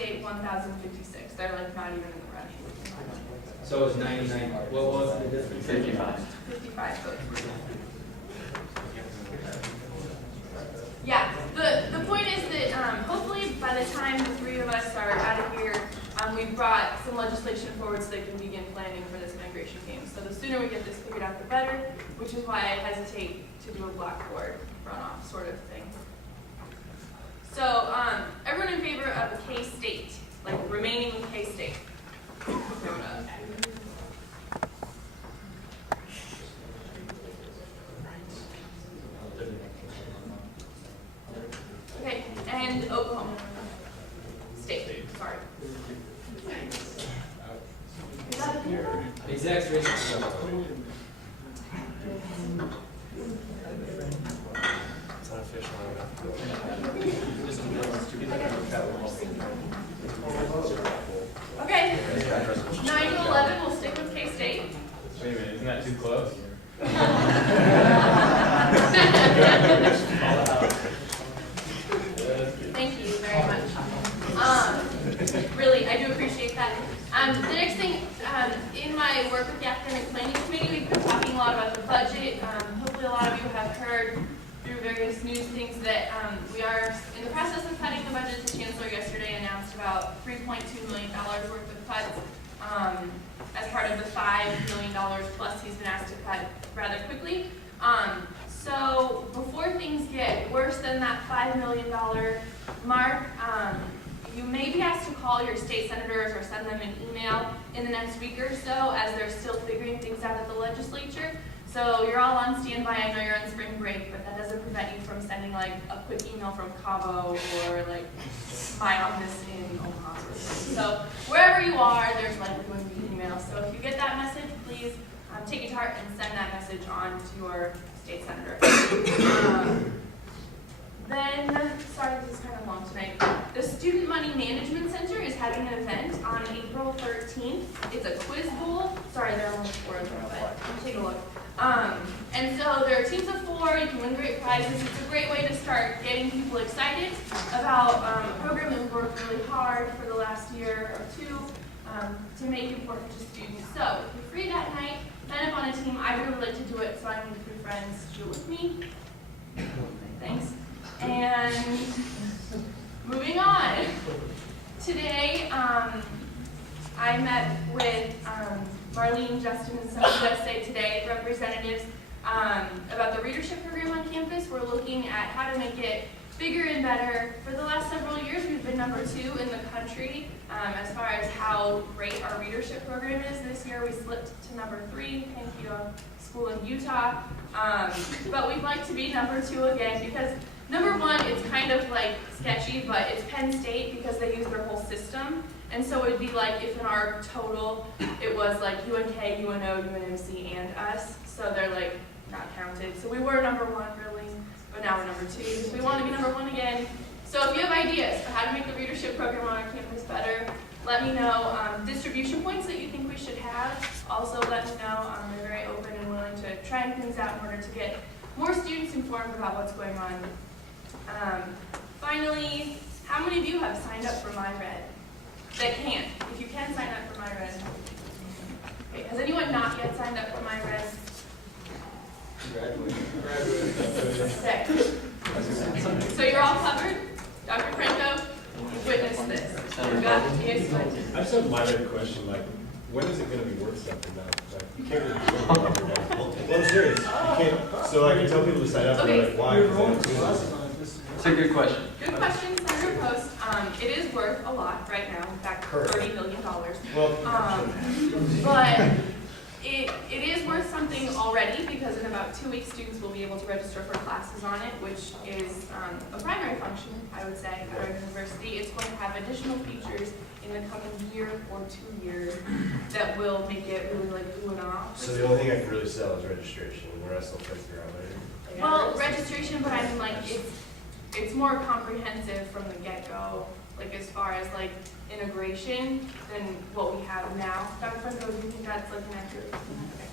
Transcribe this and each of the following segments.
State 1,056. They're like not even in the running. So it's 99. What was the difference? 55. 55 votes. Yeah, the point is that hopefully by the time the three of us are out of here, we've brought some legislation forward so they can begin planning for this migration game. So the sooner we get this figured out, the better, which is why I hesitate to do a blackboard runoff sort of thing. So everyone in favor of a K-State, like remaining K-State? Okay, and Oklahoma State, sorry. Is that a paper? Exact ratio. It's unofficial. Okay, 9 to 11, we'll stick with K-State. Wait a minute, isn't that too close? Thank you very much. Really, I do appreciate that. The next thing, in my work with the Academic Planning Committee, we've been talking a lot about the budget. Hopefully a lot of you have heard through various news things that we are in the process of cutting the budget. The Chancellor yesterday announced about $3.2 million worth of cuts as part of the $5 million plus he's been asked to cut rather quickly. So before things get worse than that $5 million mark, you may be asked to call your state senators or send them an email in the next week or so as they're still figuring things out at the legislature. So you're all on standby. I know you're on spring break, but that doesn't prevent you from sending like a quick email from Cabo or like my office in Omaha. So wherever you are, there's likely going to be emails. So if you get that message, please take it to heart and send that message on to your state senator. Then, sorry, this is kind of long tonight. The Student Money Management Center is having an event on April 13th. It's a quiz bowl. Sorry, there are only 4 of them, but take a look. And so there are teams of 4. You can win great prizes. It's a great way to start getting people excited about a program that we've worked really hard for the last year or 2 to make important to students. So if you're free that night, sign up on a team. I'd really like to do it, so I need 3 friends to do it with me. Thanks. And moving on. Today, I met with Marlene, Justin, and some of USA Today representatives about the readership program on campus. We're looking at how to make it bigger and better. For the last several years, we've been number 2 in the country as far as how great our readership program is. This year, we slipped to number 3. Thank you, school in Utah. But we'd like to be number 2 again because number 1, it's kind of like sketchy, but it's Penn State because they use their whole system. And so it would be like if in our total, it was like UNK, UNO, UNMC, and us. So they're like not counted. So we were number 1 really, but now we're number 2 because we want to be number 1 again. So if you have ideas for how to make the readership program on our campus better, let me know. Distribution points that you think we should have, also let me know. They're very open and willing to try things out in order to get more students informed about what's going on. Finally, how many of you have signed up for MyRed? That can. If you can, sign up for MyRed. Okay, has anyone not yet signed up for MyRed? Okay. So you're all covered? Dr. Franco, you've witnessed this. You've got yes, I just have a minor question, like, when is it going to be worth something now? Like, you can't really do it. Well, I'm serious. You can't, so I can tell people to sign up, and they're like, why? It's a good question. Good question, Senator Post. It is worth a lot right now. In fact, $30 million. Well, but it is worth something already because in about 2 weeks, students will be able to register for classes on it, which is a primary function, I would say, at our university. It's going to have additional features in the coming year or 2 years that will make it really like ooh and ah. so the only thing I can really sell is registration, and the rest I'll figure out later. Well, registration, but I mean like it's more comprehensive from the get-go, like as far as like integration than what we have now. Dr. Franco, do you think that's like an accurate? Okay.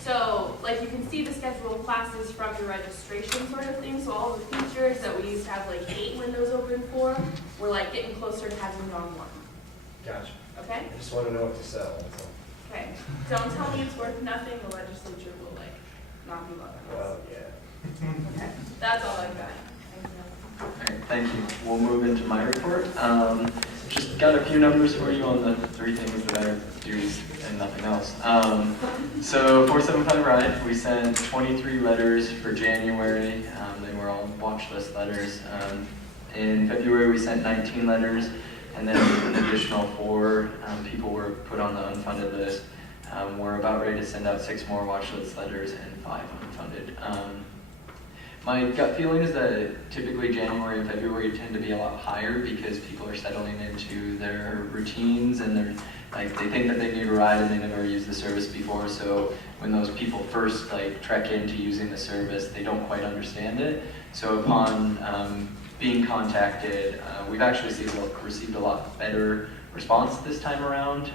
So, like, you can see the schedule of classes from your registration sort of thing. So all of the features that we used to have like 8 windows open for, we're like getting closer to having it on 1. Gotcha. Okay? I just want to know what to sell, that's all. Okay. Don't tell me it's worth nothing. The legislature will like not be loving us. Well, yeah. Okay. That's all I've got. Thank you. All right, thank you. We'll move into my report. Just got a few numbers for you on the 3 things that I do and nothing else. So 475 Ride, we sent 23 letters for January. They were all watch list letters. In February, we sent 19 letters, and then an additional 4 people were put on the unfunded list. We're about ready to send out 6 more watch list letters and 5 unfunded. My gut feeling is that typically January and February tend to be a lot higher because people are settling into their routines and they're like they think that they need a ride and they never used the service before. So when those people first like trek into using the service, they don't quite understand it. So upon being contacted, we've actually received a lot better response this time around.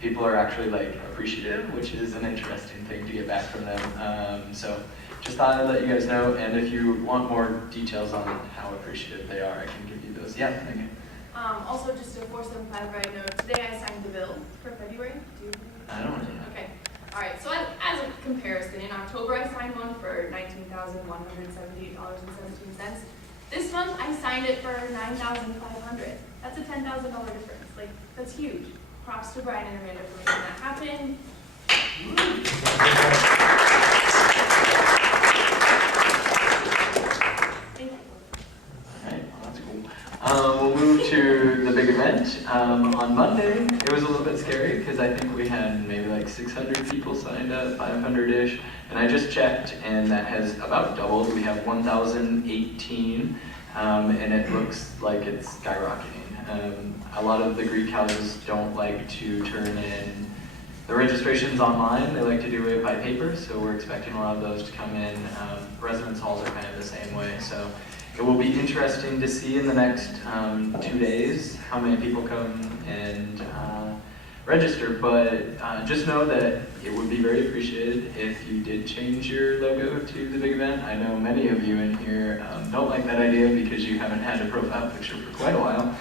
People are actually like appreciative, which is an interesting thing to get back from them. So just thought I'd let you guys know, and if you want more details on how appreciative they are, I can give you those. Yeah, thank you. Also, just a 475 right note. Today I signed the bill for February. Do you? I don't know. Okay. All right. So as a comparison, in October I signed one for $19,178.17. This month I signed it for $9,500. That's a $10,000 difference. Like that's huge. Props to Brian and Amanda for making that happen. Thank you. All right, well, that's cool. We'll move to the big event. On Monday, it was a little bit scary because I think we had maybe like 600 people signed up, 500-ish. And I just checked, and that has about doubled. We have 1,018, and it looks like it's skyrocketing. A lot of the Greek houses don't like to turn in the registrations online. They like to do it by paper, so we're expecting a lot of those to come in. Residence halls are kind of the same way, so it will be interesting to see in the next 2 days how many people come and register, but just know that it would be very appreciated if you did change your logo to the big event. I know many of you in here don't like that idea because you haven't had a profile picture for quite a while,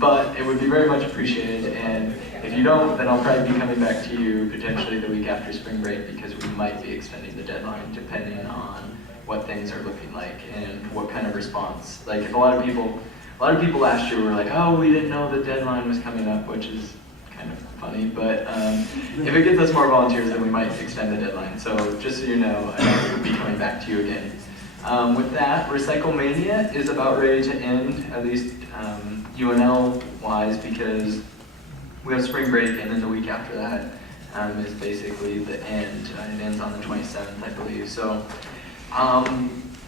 but it would be very much appreciated, and if you don't, then I'll probably be coming back to you potentially the week after spring break because we might be extending the deadline depending on what things are looking like and what kind of response. Like if a lot of people last year were like, oh, we didn't know the deadline was coming up, which is kind of funny, but if it gets us more volunteers, then we might extend the deadline. So just so you know, I will be coming back to you again. With that, Recycle Mania is about ready to end, at least UNL-wise, because we have spring break, and then the week after that is basically the end. It ends on the 27th, I believe. So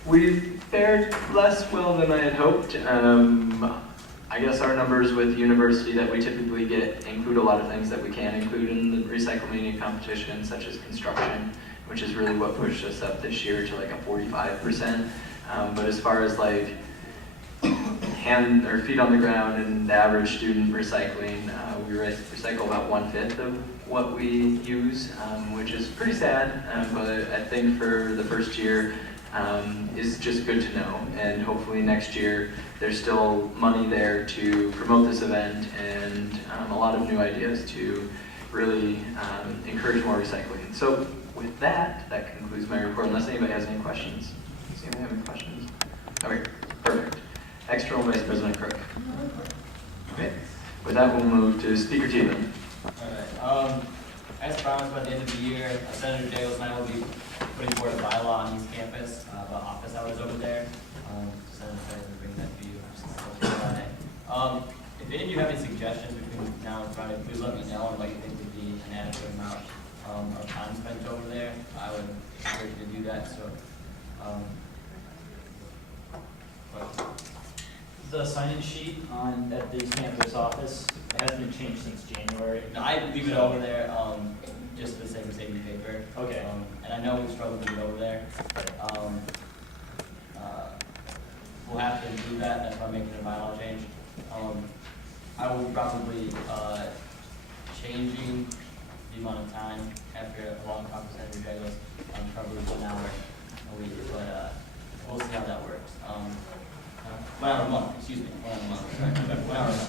we fared less well than I had hoped. I guess our numbers with university that we typically get include a lot of things that we can't include in the Recycle Mania competition, such as construction, which is really what pushed us up this year to like a 45%. But as far as like hand or feet on the ground and the average student recycling, we recycle about 1/5 of what we use, which is pretty sad, but I think for the first year is just good to know, and hopefully next year there's still money there to promote this event and a lot of new ideas to really encourage more recycling. So with that concludes my report, unless anybody has any questions. Does anybody have any questions? Okay, perfect. External Vice President Crook. Okay. With that, we'll move to Speaker Thielen. All right. As promised, by the end of the year, Senator Dales and I will be putting forward a bylaw on East Campus about office hours over there. Senator Dales will bring that to you. If any of you have any suggestions between now and Friday, please let me know and what you think would be an adequate amount of time spent over there. I would encourage you to do that. So, The sign-in sheet at the East Campus office hasn't been changed since January. no, I leave it over there just for the sake of saving paper. Okay. And I know we struggled to get over there. We'll have to do that. That's why I'm making a bylaw change. I will probably changing the amount of time after a long conference Senator Jagos, probably an hour a week, but, we'll see how that works. 1 hour a month, excuse me, 1 hour a month, sorry, 1 hour a month.